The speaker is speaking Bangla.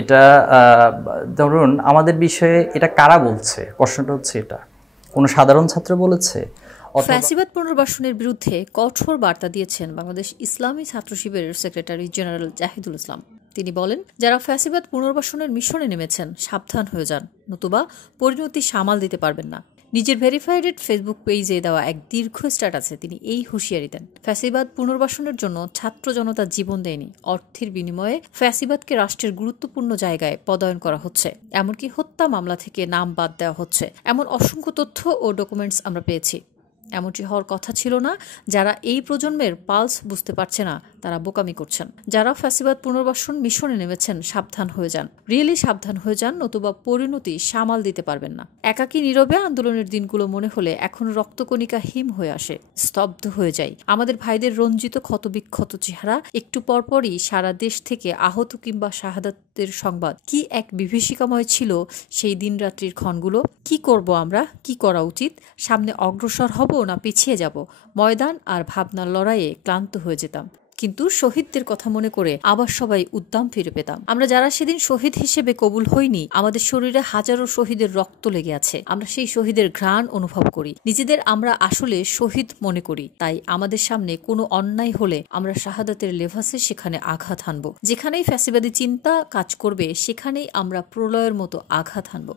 এটা ধরুন আমাদের বিষয়ে এটা কারা বলছে, প্রশ্নটা হচ্ছে এটা কোনো সাধারণ ছাত্র বলেছে? ফ্যাসিবাদ পুনর্বাসনের বিরুদ্ধে কঠোর বার্তা দিয়েছেন বাংলাদেশ ইসলামী ছাত্র শিবিরের সেক্রেটারি জেনারেল জাহিদুল ইসলাম। তিনি বলেন, যারা ফ্যাসিবাদ পুনর্বাসনের মিশনে নেমেছেন সাবধান হয়ে যান, নতুবা পরিণতি সামাল দিতে পারবেন না। নিজের ভেরিফাইড ফেসবুক পেজে দেওয়া এক দীর্ঘ স্ট্যাটাসে তিনি এই হুঁশিয়ারি দেন। ফ্যাসিবাদ পুনর্বাসনের জন্য ছাত্র জনতা জীবন দেয়নি, অর্থের বিনিময়ে ফ্যাসিবাদকে রাষ্ট্রের গুরুত্বপূর্ণ জায়গায় পদায়ন করা হচ্ছে, এমনকি হত্যা মামলা থেকে নাম বাদ দেওয়া হচ্ছে। এমন অসংখ্য তথ্য ও ডকুমেন্টস আমরা পেয়েছি। এমনটি হওয়ার কথা ছিল না। যারা এই প্রজন্মের পালস বুঝতে পারছে না তারা বোকামি করছেন। যারা ফ্যাসিবাদ পুনর্বাসন মিশনে নেমেছেন সাবধান হয়ে যান, রিয়েলি সাবধান হয়ে যান, নতুবা পরিণতি সামাল দিতে পারবেন না। একাকী নীরবে আন্দোলনের দিনগুলো মনে হলে এখন রক্তকণিকা হিম হয়ে আসে, স্তব্ধ হয়ে যায়। আমাদের ভাইদের রঞ্জিত ক্ষতবিক্ষত চেহারা, একটু পরপরই সারা দেশ থেকে আহত কিংবা শাহাদাতের সংবাদ। কি এক বিভীষিকাময় ছিল সেই দিন রাত্রির ক্ষণগুলো। কি করব আমরা, কি করা উচিত? সামনে অগ্রসর হব না পিছিয়ে যাব? ময়দান আর ভাবনার লড়াইয়ে ক্লান্ত হয়ে যেতাম, কিন্তু শহীদদের কথা মনে করে আবার সবাই উদ্দাম ফিরে পেতাম। আমরা যারা সেদিন শহীদ হিসেবে কবুল হইনি, আমাদের শরীরে হাজারো শহীদের রক্ত লেগে আছে। আমরা সেই শহীদের ঘ্রাণ অনুভব করি, নিজেদের আমরা আসলে শহীদ মনে করি। তাই আমাদের সামনে কোনো অন্যায় হলে আমরা শাহাদাতের লেভাসে সেখানে আঘাত হানব। যেখানেই ফ্যাসিবাদী চিন্তা কাজ করবে সেখানেই আমরা প্রলয়ের মতো আঘাত হানব।